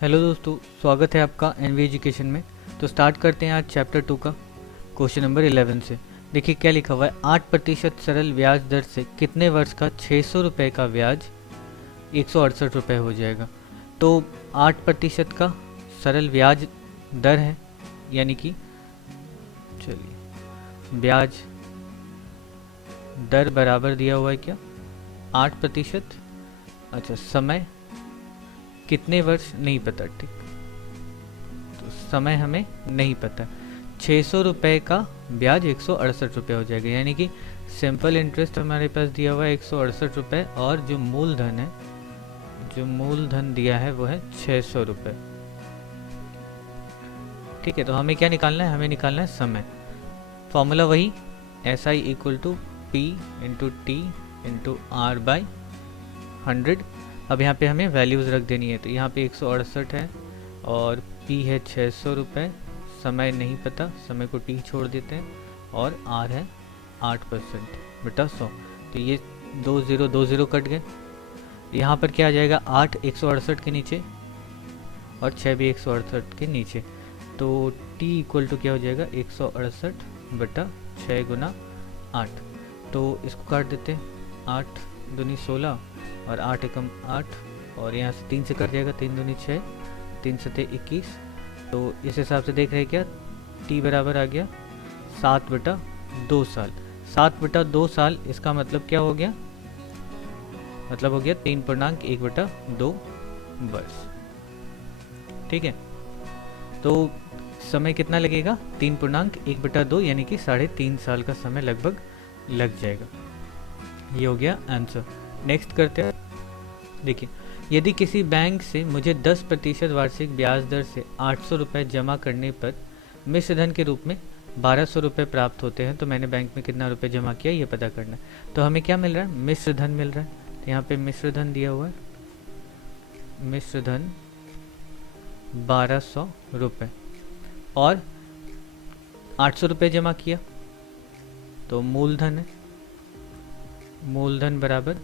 Hello दोस्तों, स्वागत है आपका एनवी एजुकेशन में। तो स्टार्ट करते हैं आज चैप्टर 2 का क्वेश्चन नंबर 11 से। देखिए क्या लिखा हुआ है, 8% सरल ब्याज दर से कितने वर्ष का 600 रुपये का ब्याज 168 रुपये हो जाएगा। तो 8% का सरल ब्याज दर है, यानी कि चलिए ब्याज दर बराबर दिया हुआ है क्या 8%। अच्छा, समय कितने वर्ष नहीं पता, ठीक, तो समय हमें नहीं पता। 600 रुपये का ब्याज 168 रुपये हो जाएगा, यानी कि सिंपल इंटरेस्ट हमारे पास दिया हुआ है 168 रुपये, और जो मूलधन है, जो मूलधन दिया है वो है 600 रुपये। ठीक है, तो हमें क्या निकालना है, हमें निकालना है समय। फॉर्मूला वही, SI equal to P into T into R by 100। अब यहाँ पे हमें वैल्यूज़ रख देनी है, तो यहाँ पे 168 है और P है 600 रुपये, समय नहीं पता, समय को T छोड़ देते हैं, और R है 8% बटा 100। तो ये 2 0 कट गए। यहाँ पर क्या आ जाएगा, 8 168 के नीचे और 6 भी 168 के नीचे, तो T इक्वल टू क्या हो जाएगा 168 बटा 6 गुना 8। तो इसको काट देते हैं, 8 दूनी 16 और 8 एकम 8, और यहाँ से 3 से कट जाएगा, 3 दूनी 6, 3 सते 21। तो इस हिसाब से देख रहे हैं क्या, T बराबर आ गया 7/2 साल। 7/2 साल, इसका मतलब क्या हो गया, मतलब हो गया 3.1/2 वर्ष। ठीक है, तो समय कितना लगेगा, 3.1/2, यानी कि 3.5 साल का समय लगभग लग जाएगा। ये हो गया आंसर। नेक्स्ट करते हैं। देखिए, यदि किसी बैंक से मुझे 10% वार्षिक ब्याज दर से 800 रुपये जमा करने पर मिश्र धन के रूप में 1200 रुपये प्राप्त होते हैं, तो मैंने बैंक में कितना रुपये जमा किया ये पता करना है। तो हमें क्या मिल रहा है, मिश्र धन मिल रहा है। तो यहाँ पे मिश्र धन दिया हुआ है, मिश्र धन 1200 रुपये, और 800 रुपये जमा किया, तो मूलधन है, मूलधन बराबर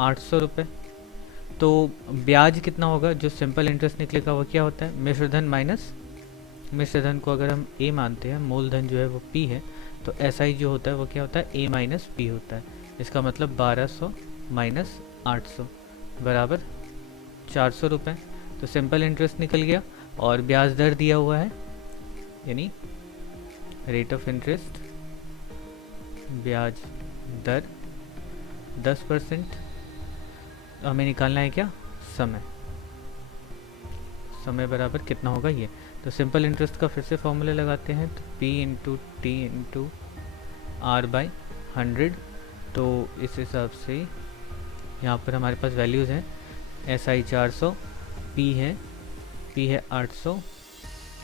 800 रुपये। तो ब्याज कितना होगा, जो सिंपल इंटरेस्ट निकलेगा वो क्या होता है, मिश्र धन माइनस, मिश्र धन को अगर हम A मानते हैं, मूलधन जो है वो P है, तो SI जो होता है वो क्या होता है, A माइनस P होता है। इसका मतलब 1200 माइनस 800 बराबर 400 रुपये। तो सिंपल इंटरेस्ट निकल गया, और ब्याज दर दिया हुआ है, यानी रेट ऑफ इंटरेस्ट, ब्याज दर 10%। हमें निकालना है क्या, समय। समय बराबर कितना होगा ये, तो सिंपल इंटरेस्ट का फिर से फॉर्मूला लगाते हैं, तो P into T into R by 100। तो इस हिसाब से यहाँ पर हमारे पास वैल्यूज़ हैं, SI 400, P है 800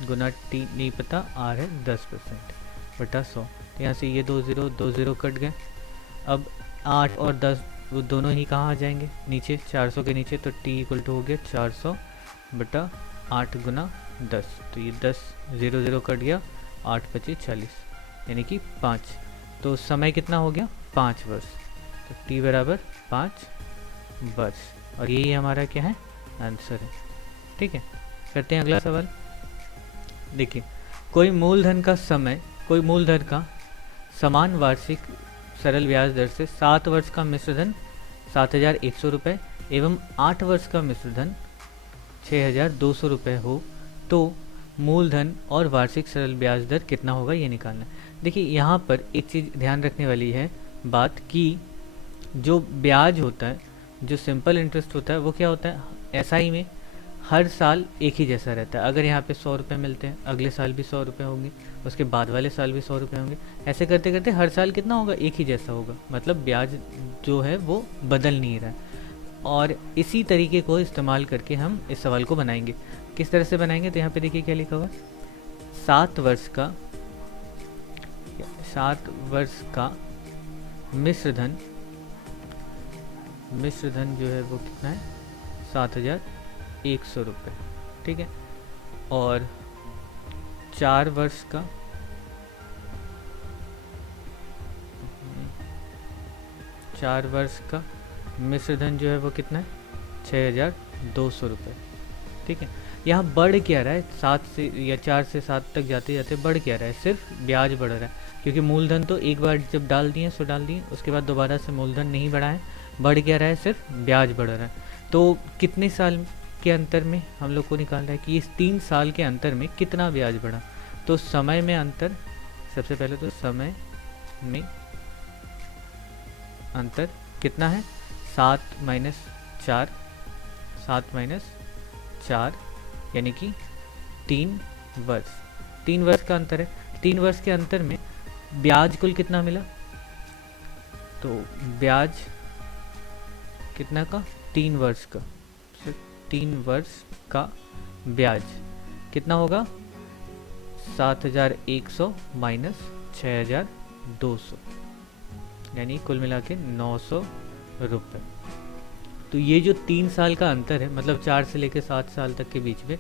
गुना T नहीं पता, R है 10% बटा 100। तो यहाँ से ये 2 0 कट गए। अब 8 और 10 वो दोनों ही कहाँ आ जाएंगे, नीचे 400 के नीचे, तो T इक्वल टू हो गया 400 बटा 8 गुना 10। तो ये 10 0 कट गया, 8 25 40, यानी कि 5। तो समय कितना हो गया, 5 वर्ष। तो T बराबर 5 वर्ष, और यही हमारा क्या है, आंसर है। ठीक है, करते हैं अगला सवाल। देखिए, कोई मूलधन का समान वार्षिक सरल ब्याज दर से 7 वर्ष का मिश्रधन 7100 रुपये एवं 8 वर्ष का मिश्रधन 6200 रुपये हो, तो मूलधन और वार्षिक सरल ब्याज दर कितना होगा ये निकालना है। देखिए, यहाँ पर एक चीज़ ध्यान रखने वाली है बात, कि जो ब्याज होता है, जो सिंपल इंटरेस्ट होता है, वो क्या होता है, SI में हर साल एक ही जैसा रहता है। अगर यहाँ पे 100 रुपये मिलते हैं, अगले साल भी 100 रुपये होंगे, उसके बाद वाले साल भी 100 रुपये होंगे, ऐसे करते करते हर साल कितना होगा, एक ही जैसा होगा, मतलब ब्याज जो है वो बदल नहीं रहा है। और इसी तरीके को इस्तेमाल करके हम इस सवाल को बनाएंगे। किस तरह से बनाएंगे, तो यहाँ पे देखिए क्या लिखा हुआ है, 7 वर्ष का मिश्र धन जो है वो कितना है, 7100 रुपये। ठीक है, और 4 वर्ष का मिश्र धन जो है वो कितना है, 6200 रुपये। ठीक है। यहाँ बढ़ क्या रहा है, 7 से या 4 से 7 तक जाते जाते बढ़ क्या रहा है, सिर्फ ब्याज बढ़ रहा है, क्योंकि मूलधन तो एक बार जब डाल दिए सो डाल दिए, उसके बाद दोबारा से मूलधन नहीं बढ़ा है, बढ़ क्या रहा है, सिर्फ ब्याज बढ़ रहा है। तो कितने साल के अंतर में हम लोग को निकालना है कि इस 3 साल के अंतर में कितना ब्याज बढ़ा। तो समय में अंतर, सबसे पहले तो समय में अंतर कितना है, 7 - 4 यानी कि 3 वर्ष। 3 वर्ष का अंतर है। 3 वर्ष के अंतर में ब्याज कुल कितना मिला, तो ब्याज कितना का, 3 वर्ष का, 3 वर्ष का ब्याज कितना होगा, 7,100 माइनस 6,200, यानी कुल मिला के 900 रुपये। तो ये जो 3 साल का अंतर है, मतलब 4 से लेकर 7 साल तक के बीच में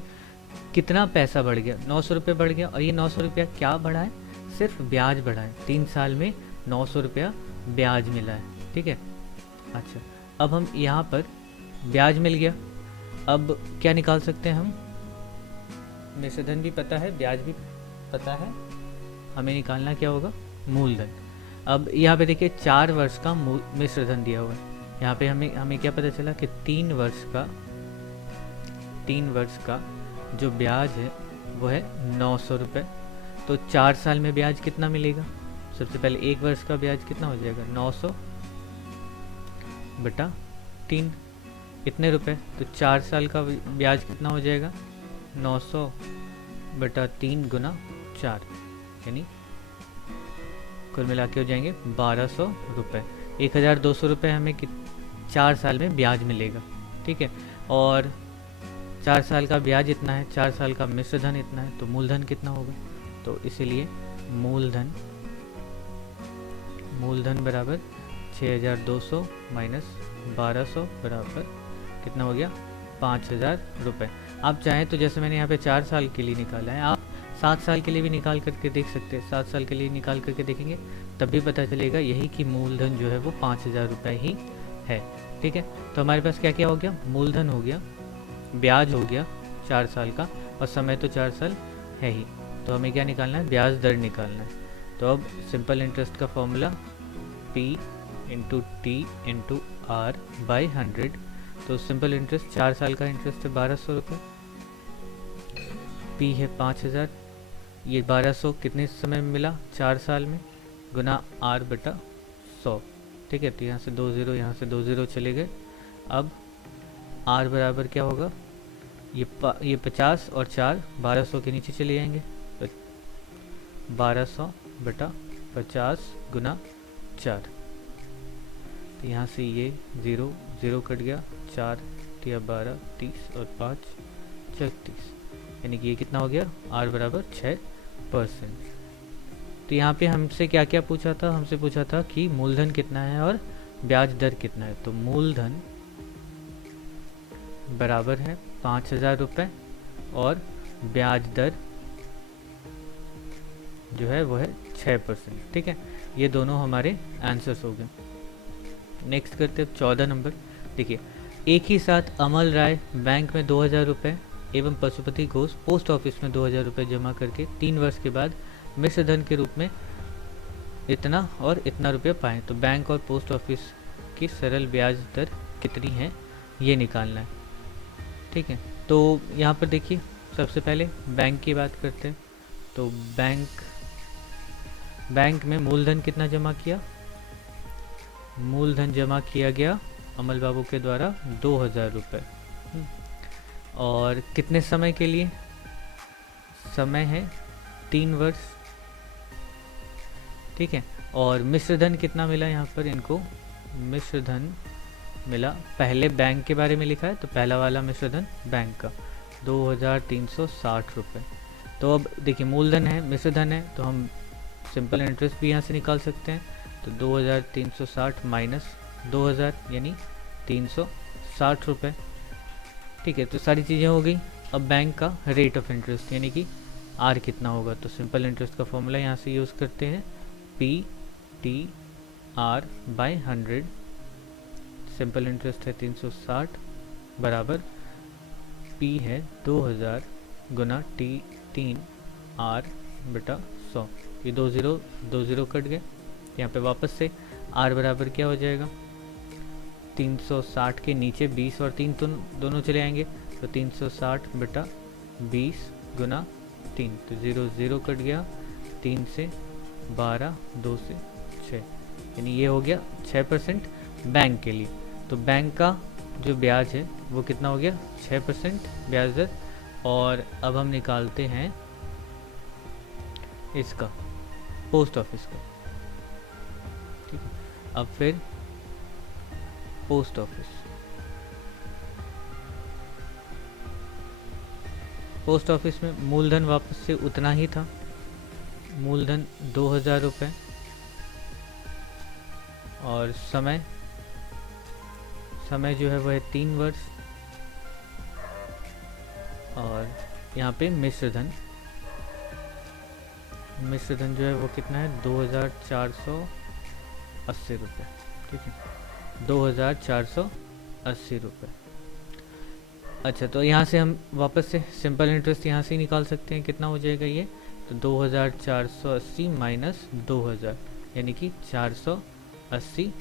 कितना पैसा बढ़ गया, 900 रुपये बढ़ गया। और ये 900 रुपया क्या बढ़ा है, सिर्फ ब्याज बढ़ा है। 3 साल में 900 रुपया ब्याज मिला है, ठीक है। अच्छा, अब हम यहाँ पर ब्याज मिल गया, अब क्या निकाल सकते हैं हम, मिश्रधन भी पता है, ब्याज भी पता है, हमें निकालना क्या होगा, मूलधन। अब यहाँ पे देखिए 4 वर्ष का मिश्रधन दिया हुआ है। यहाँ पे हमें क्या पता चला कि 3 वर्ष का जो ब्याज है वो है 900 रुपये। तो 4 साल में ब्याज कितना मिलेगा, सबसे पहले 1 वर्ष का ब्याज कितना हो जाएगा, 900 बटा 3, इतने रुपए। तो 4 साल का ब्याज कितना हो जाएगा, 900 बटा 3 गुना 4, यानी कुल मिला के हो जाएंगे 1200 रुपये। 1200 रुपये हमें 4 साल में ब्याज मिलेगा, ठीक है। और 4 साल का ब्याज इतना है, 4 साल का मिश्रधन इतना है, तो मूलधन कितना होगा, तो इसीलिए मूलधन बराबर 6,200 माइनस 1200 बराबर कितना हो गया, 5,000 रुपये। आप चाहें तो जैसे मैंने यहाँ पे 4 साल के लिए निकाला है, आप 7 साल के लिए भी निकाल करके देख सकते हैं। 7 साल के लिए निकाल करके देखेंगे तब भी पता चलेगा यही कि मूलधन जो है वो 5,000 रुपये ही है, ठीक है। तो हमारे पास क्या क्या हो गया, मूलधन हो गया, ब्याज हो गया 4 साल का, और समय तो 4 साल है ही। तो हमें क्या निकालना है, ब्याज दर निकालना है। तो अब सिंपल इंटरेस्ट का formula P into T into R by 100। तो सिंपल इंटरेस्ट 4 साल का इंटरेस्ट है 1200 रुपये, P है 5,000, ये 1200 कितने समय में मिला, 4 साल में, गुना R बटा 100, ठीक है। तो यहाँ से 2 0, यहाँ से 2 0 चले गए। अब R बराबर क्या होगा, ये 50 और 4 1200 के नीचे चले जाएंगे, तो 1200 बटा 50 गुना 4। तो यहाँ से ये 0 0 कट गया, 4 या 12 30 और 5 36, यानी कि ये कितना हो गया, R बराबर 6%। तो यहाँ पे हमसे क्या क्या पूछा था, हमसे पूछा था कि मूलधन कितना है और ब्याज दर कितना है। तो मूलधन बराबर है 5,000 रुपये और ब्याज दर जो है वो है 6%, ठीक है। ये दोनों हमारे आंसर्स हो गए। नेक्स्ट करते हैं 14 नंबर। देखिए, एक ही साथ अमल राय बैंक में 2,000 रुपये एवं पशुपति घोष पोस्ट ऑफिस में 2,000 रुपये जमा करके 3 वर्ष के बाद मिश्रधन के रूप में इतना और इतना रुपये पाएँ, तो बैंक और पोस्ट ऑफिस की सरल ब्याज दर कितनी है, ये निकालना है, ठीक है। तो यहाँ पर देखिए, सबसे पहले बैंक की बात करते हैं। तो बैंक में मूलधन कितना जमा किया, मूलधन जमा किया गया अमल बाबू के द्वारा 2,000 रुपये, और कितने समय के लिए, समय है 3 वर्ष, ठीक है। और मिश्रधन कितना मिला, यहाँ पर इनको मिश्रधन मिला, पहले बैंक के बारे में लिखा है तो पहला वाला मिश्रधन बैंक का 2,360 रुपये। तो अब देखिए, मूलधन है, मिश्रधन है, तो हम सिंपल इंटरेस्ट भी यहाँ से निकाल सकते हैं। तो 2,360 माइनस 2,000 यानी 360 रुपये, ठीक है। तो सारी चीज़ें हो गई। अब बैंक का रेट ऑफ इंटरेस्ट यानी कि आर कितना होगा, तो सिंपल इंटरेस्ट का फॉर्मूला यहाँ से यूज़ करते हैं, P/R बाई 100। सिंपल इंटरेस्ट है 360 बराबर P है 2000 गुना T 3 R बटा 100। ये 2 0 कट गए। यहाँ पे वापस से R बराबर क्या हो जाएगा, 360 के नीचे 20 और 3 तो दोनों चले आएंगे, तो 360 बटा 20 गुना 3, तो 0 0 कट गया, 3 से 12, 2 से 6, यानी ये हो गया 6% बैंक के लिए। तो बैंक का जो ब्याज है वो कितना हो गया, 6% ब्याज दर। और अब हम निकालते हैं इसका, पोस्ट ऑफिस का। ठीक है, अब फिर पोस्ट ऑफिस, पोस्ट ऑफिस में मूलधन वापस से उतना ही था, मूलधन 2000 रुपये, और समय जो है वह है 3 वर्ष। और यहाँ पे मिश्र धन जो है वो कितना है, 2480 रुपये। ठीक है, 2480 रुपये। अच्छा, तो यहाँ से हम वापस से सिंपल इंटरेस्ट यहाँ से ही निकाल सकते हैं, कितना हो जाएगा ये, तो 2480 माइनस 2000 यानी कि 480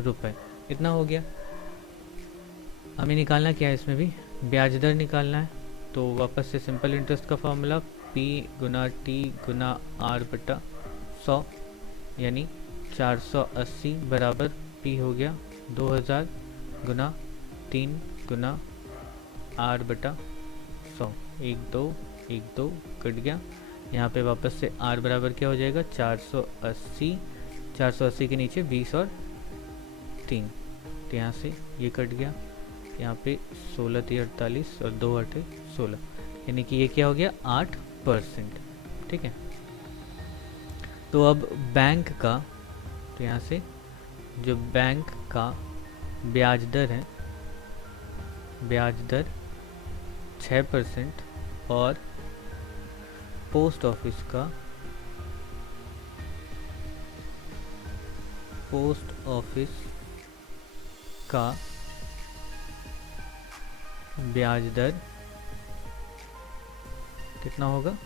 रुपये, इतना हो गया। हमें निकालना क्या है, इसमें भी ब्याज दर निकालना है। तो वापस से सिंपल इंटरेस्ट का फॉर्मूला P गुना T गुना R बटा 100, यानी 480 बराबर P हो गया 2000 गुना 3 गुना R बटा 100, 1 2 कट गया। यहाँ पे वापस से R बराबर क्या हो जाएगा, 480 के नीचे 20 और 3, तो यहाँ से ये कट गया। यहाँ पे 16 3 48 और 2 8 16, यानी कि ये क्या हो गया, 8%। ठीक है, तो अब बैंक का, तो यहाँ से जो बैंक का ब्याज दर है, ब्याज दर 6%, और पोस्ट ऑफिस का ब्याज दर कितना होगा,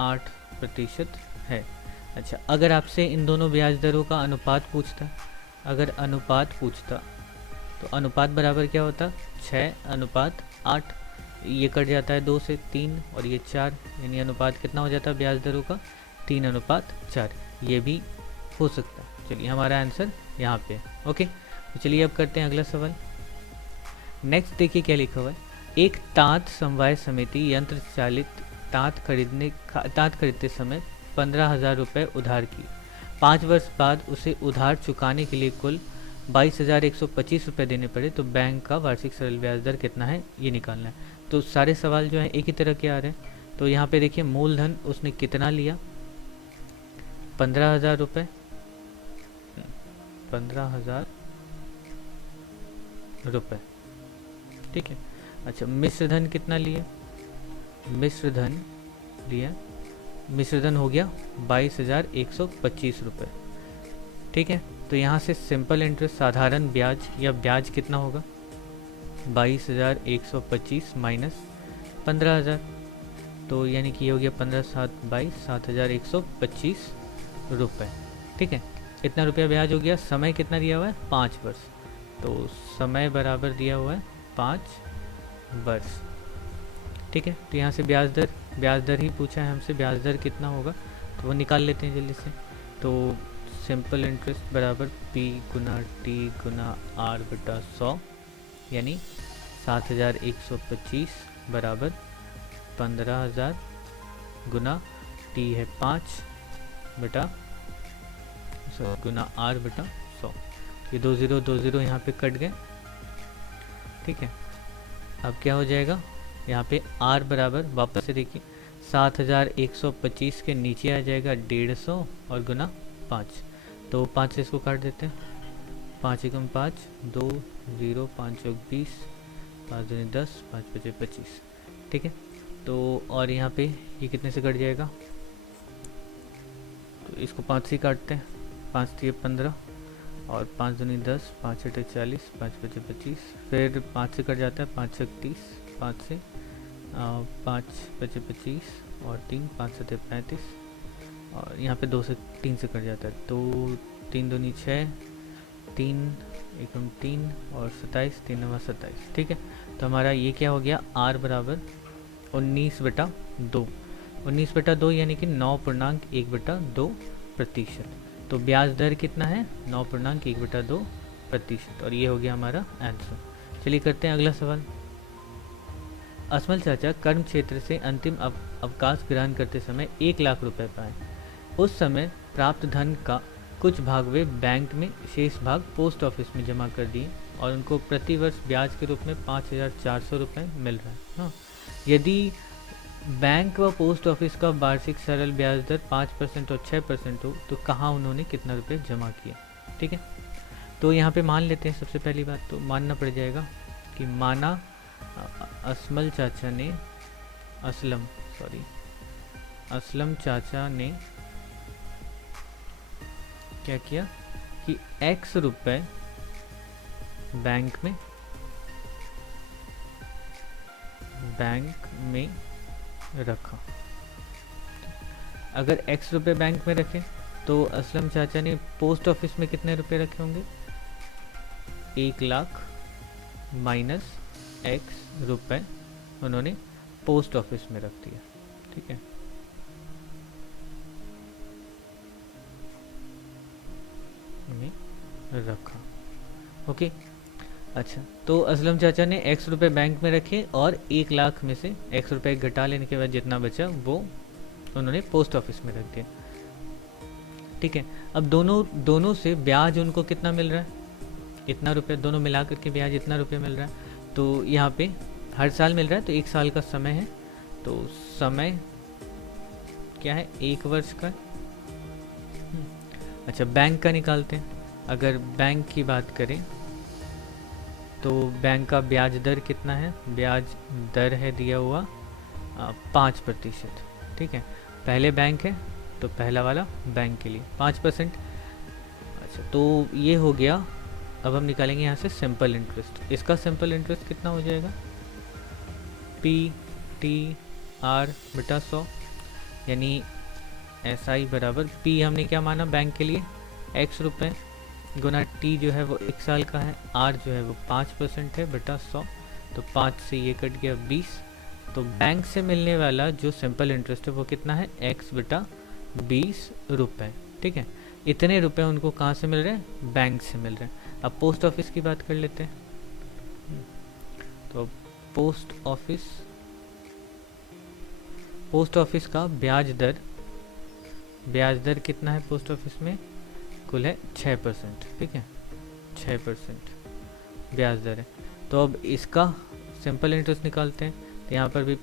8% है। अच्छा, अगर आपसे इन दोनों ब्याज दरों का अनुपात पूछता, अगर अनुपात पूछता तो अनुपात बराबर क्या होता, 6:8। ये कट जाता है 2 से 3 और ये 4, यानी अनुपात कितना हो जाता है ब्याज दरों का, 3:4। ये भी हो सकता है। चलिए, हमारा आंसर यहाँ पे है। ओके, तो चलिए अब करते हैं अगला सवाल। नेक्स्ट देखिए क्या लिखा हुआ है, एक ताँत समवाय समिति यंत्र चालित ताँत खरीदते समय 15,000 रुपये उधार की। 5 वर्ष बाद उसे उधार चुकाने के लिए कुल 22,125 रुपये देने पड़े, तो बैंक का वार्षिक सरल ब्याज दर कितना है, ये निकालना है। तो सारे सवाल जो हैं एक ही तरह के आ रहे हैं। तो यहाँ पे देखिए, मूलधन उसने कितना लिया, 15,000 रुपये, 15,000 रुपये। ठीक है, अच्छा, मिश्र धन कितना लिया, मिश्र धन हो गया 22,125 रुपये। ठीक है, तो यहाँ से सिंपल इंटरेस्ट, साधारण ब्याज या ब्याज कितना होगा, 22,125 माइनस 15,000, तो यानी कि हो गया 15 7 22, 7,125 रुपये। ठीक है, इतना रुपया ब्याज हो गया। समय कितना दिया हुआ है, 5 वर्ष, तो समय बराबर दिया हुआ है 5 वर्ष। ठीक है, तो यहाँ से ब्याज दर ही पूछा है हमसे, ब्याज दर कितना होगा तो वो निकाल लेते हैं जल्दी से। तो सिंपल इंटरेस्ट बराबर P गुना T गुना R बटा 100, यानी 7,125 बराबर 15,000 गुना T है 5 बटा गुना R बटा 100। ये 2 0 यहाँ पे कट गए। ठीक है, अब क्या हो जाएगा, यहाँ पे R बराबर, वापस से देखिए, 7,125 के नीचे आ जाएगा 150 और गुना 5, तो 5 से इसको काट देते हैं, 5 एकम 5, 2 0 5 चौक 20, 5 दूनी 10, 5 पचे 25। ठीक है, तो और यहाँ पे ये कितने से कट जाएगा, तो इसको 5 से काटते हैं, 5 3 15 और 5 दूनी 10, 5 8 40, 5 पचे 25, फिर 5 से कट जाता है, 5 6 30, 5 से 5 पचे 25 और 3 5 7 35 और यहाँ पे 2 से 3 से कट जाता है, तो 3 दूनी 6, 3 एकम 3 और 27, 3 नवा 27। ठीक है, तो हमारा ये क्या हो गया, r बराबर 19/2, 19/2 यानी कि 9.1/2%। तो ब्याज दर कितना है, 9.1/2%, और ये हो गया हमारा आंसर। चलिए करते हैं अगला सवाल। असमल चाचा कर्म क्षेत्र से अंतिम अवकाश ग्रहण करते समय 1 लाख रुपए पाए। उस समय प्राप्त धन का कुछ भाग वे बैंक में, शेष भाग पोस्ट ऑफिस में जमा कर दिए और उनको प्रतिवर्ष ब्याज के रूप में 5,400 रुपये मिल रहा है। हाँ, यदि बैंक व पोस्ट ऑफिस का वार्षिक सरल ब्याज दर 5% और 6% हो तो कहाँ उन्होंने कितना रुपये जमा किया। ठीक है, तो यहाँ पे मान लेते हैं। सबसे पहली बात तो मानना पड़ जाएगा कि माना असलम चाचा ने क्या किया कि x रुपए बैंक में रखा। अगर x रुपए बैंक में रखे तो असलम चाचा ने पोस्ट ऑफिस में कितने रुपए रखे होंगे, 1 लाख माइनस x रुपए उन्होंने पोस्ट ऑफिस में रख दिया। ठीक है, रखा। ओके, अच्छा, तो असलम चाचा ने x रुपए बैंक में रखे और 1 लाख में से x रुपए घटा लेने के बाद जितना बचा वो उन्होंने पोस्ट ऑफिस में रख दिया। ठीक है, अब दोनों से ब्याज उनको कितना मिल रहा है, इतना रुपये, दोनों मिला करके ब्याज इतना रुपये मिल रहा है। तो यहाँ पे हर साल मिल रहा है, तो 1 साल का समय है, तो समय क्या है, 1 वर्ष का। अच्छा, बैंक का निकालते हैं। अगर बैंक की बात करें तो बैंक का ब्याज दर कितना है, ब्याज दर है दिया हुआ 5%। ठीक है, पहले बैंक है तो पहला वाला बैंक के लिए 5%। अच्छा, तो ये हो गया। अब हम निकालेंगे यहाँ से सिंपल इंटरेस्ट। इसका सिंपल इंटरेस्ट कितना हो जाएगा, P/100, यानी SI बराबर P हमने क्या माना बैंक के लिए, x रुपये गुना T जो है वो 1 साल का है, R जो है वो 5% है बटा 100, तो 5 से ये कट गया 20। तो बैंक से मिलने वाला जो सिंपल इंटरेस्ट है वो कितना है, x/20 रुपये। ठीक है, इतने रुपए उनको कहाँ से मिल रहे हैं, बैंक से मिल रहे हैं। अब पोस्ट ऑफिस की बात कर लेते हैं। तो पोस्ट ऑफिस का ब्याज दर कितना है पोस्ट ऑफिस में, कुल है 6%। ठीक है, 6% ब्याज दर है। तो अब इसका सिंपल इंटरेस्ट निकालते हैं। तो यहाँ पर भी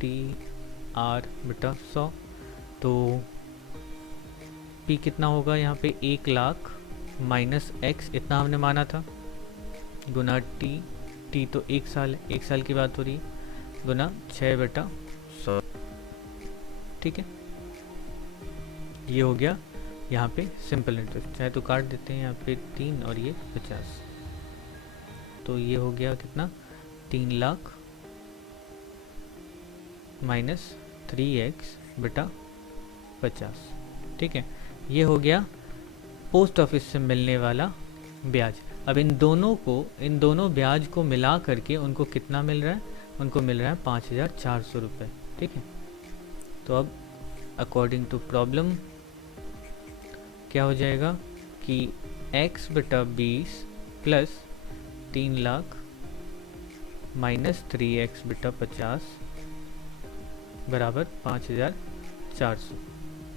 P/100, तो P कितना होगा यहाँ पे, 1 लाख माइनस x, इतना हमने माना था, गुना T तो 1 साल है, 1 साल की बात हो रही है, गुना 6/100। ठीक है, ये हो गया यहाँ पे सिंपल इंटरेस्ट। चाहे तो काट देते हैं यहाँ पे 3 और ये 50, तो ये हो गया कितना, 3 लाख माइनस 3x/50। ठीक है, ये हो गया पोस्ट ऑफिस से मिलने वाला ब्याज। अब इन दोनों ब्याज को मिला करके उनको कितना मिल रहा है, उनको मिल रहा है 5,400 रुपये। ठीक है, तो अब अकॉर्डिंग टू प्रॉब्लम क्या हो जाएगा कि x/20 plus 3 lakh minus 3x/50 बराबर 5,400।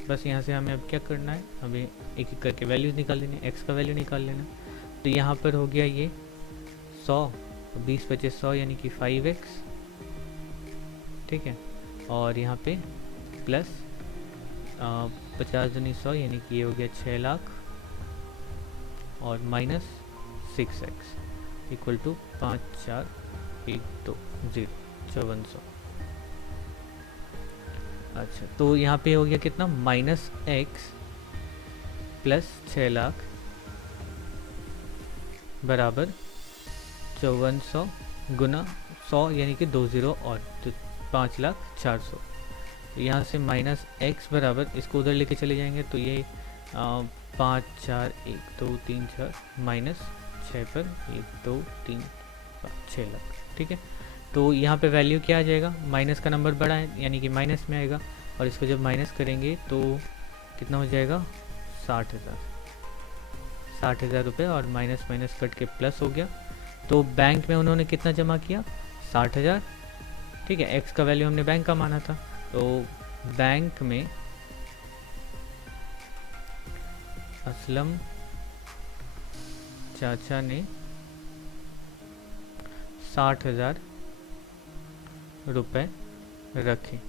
बस यहाँ से हमें अब क्या करना है, हमें एक एक करके वैल्यूज निकाल लेनी है, x का वैल्यू निकाल लेना। तो यहाँ पर हो गया ये 100, 20 × 100 यानी कि 5x। ठीक है, और यहाँ पे प्लस 50 × 100 यानी कि ये हो गया 6 लाख, और माइनस 6x इक्वल टू 5,4,1,2,0, 5400। अच्छा, तो यहाँ पे हो गया कितना, माइनस x प्लस 6 लाख बराबर 5400 गुना 100 यानी कि 2 ज़ीरो और, तो 5,04,000। तो यहाँ से माइनस एक्स बराबर, इसको उधर लेके चले जाएंगे तो ये 5 4 1 2 3 4 माइनस 6 पर 1 2 3 5 6 लाख। ठीक है, तो यहाँ पे वैल्यू क्या आ जाएगा, माइनस का नंबर बड़ा है यानी कि माइनस में आएगा, और इसको जब माइनस करेंगे तो कितना हो जाएगा 60,000, 60,000 रुपये, और माइनस माइनस कट के प्लस हो गया। तो बैंक में उन्होंने कितना जमा किया, 60,000। ठीक है, एक्स का वैल्यू हमने बैंक का माना था, तो बैंक में असलम चाचा ने 60,000 रुपये रखे,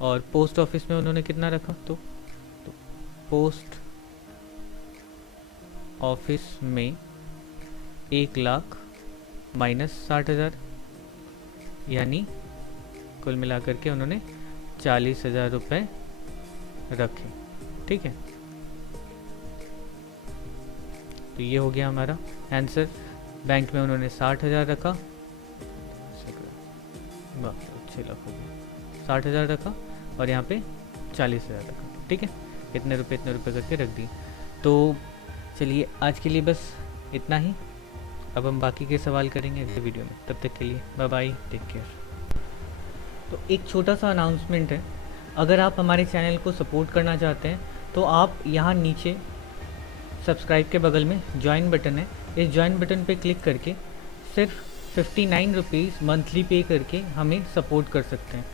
और पोस्ट ऑफिस में उन्होंने कितना रखा, तो पोस्ट ऑफिस में 1 लाख माइनस 60,000, यानी कुल मिलाकर के उन्होंने 40,000 रुपये रखे। ठीक है, तो ये हो गया हमारा आंसर। बैंक में उन्होंने 60,000 रखा, 6 लाख हो गया, 60,000 रखा, और यहाँ पे 40,000 रखा। ठीक है, इतने रुपए करके रख दिए। तो चलिए आज के लिए बस इतना ही, अब हम बाकी के सवाल करेंगे अगले वीडियो में। तब तक के लिए बाय बाय, टेक केयर। तो एक छोटा सा अनाउंसमेंट है, अगर आप हमारे चैनल को सपोर्ट करना चाहते हैं तो आप यहाँ नीचे सब्सक्राइब के बगल में ज्वाइन बटन है, इस ज्वाइन बटन पे क्लिक करके सिर्फ 59 रुपीज़ मंथली पे करके हमें सपोर्ट कर सकते हैं।